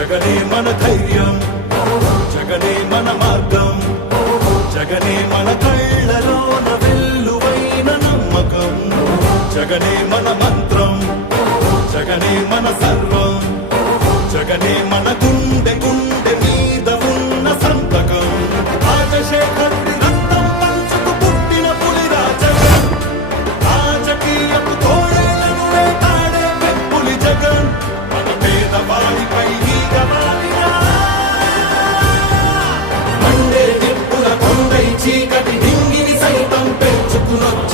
జగనే మన ధైర్యం జగనే మన మార్గం జగనే మన కళ్ళలోన వెల్లువైన నమ్మకం జగనే మన చీకటి డింగిని సైతం పెంచుకునొచ్చు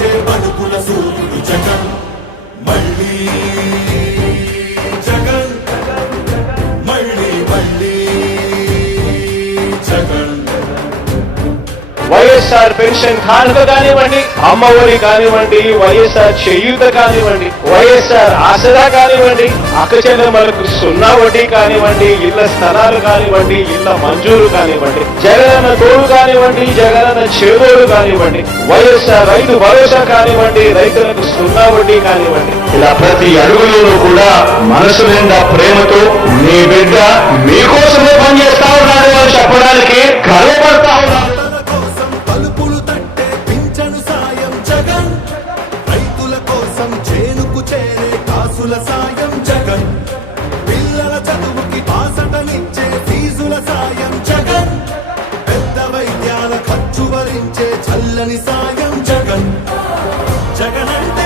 వైఎస్ఆర్ పెన్షన్ కానుక కానివ్వండి అమ్మఒడి కానివ్వండి వైఎస్ఆర్ చేయూత కానివ్వండి వైఎస్ఆర్ ఆసరా కానివ్వండి అక్కచెల్లెమ్మలకు సున్నా వడ్డీ కానివ్వండి ఇళ్ళ స్థలాలు కానివ్వండి ఇళ్ళ మంజూరు కానివ్వండి జగనన్న తోడు కానివ్వండి జగనన్న చేదోడు కానివ్వండి వైఎస్ఆర్ రైతు భరోసా కానివ్వండి రైతులకు సున్నా వడ్డీ కానివ్వండి. ఇలా ప్రతి అడుగులోనూ కూడా మనసు నిండా ప్రేమతో మీ బిడ్డ మీకోసమే పనిచేస్తా ఉన్నాడు అని చెప్పడానికి గర్వపడతా జగన్. రైతుల కోసం చేనుకు చేరే కాసుల సాయం జగన్. పిల్లల చదువుకి బాసటనిచ్చే ఫీజుల సాయం జగన్. పెద్ద వైద్యాల ఖర్చు భరించే చల్లని సాయం జగన్. జగన్ అంటే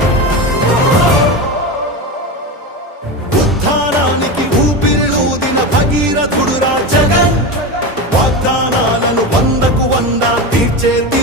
ఊదిన భగీరథుడురా జగన్. వాగ్దానాలను వందకు వంద తీర్చేది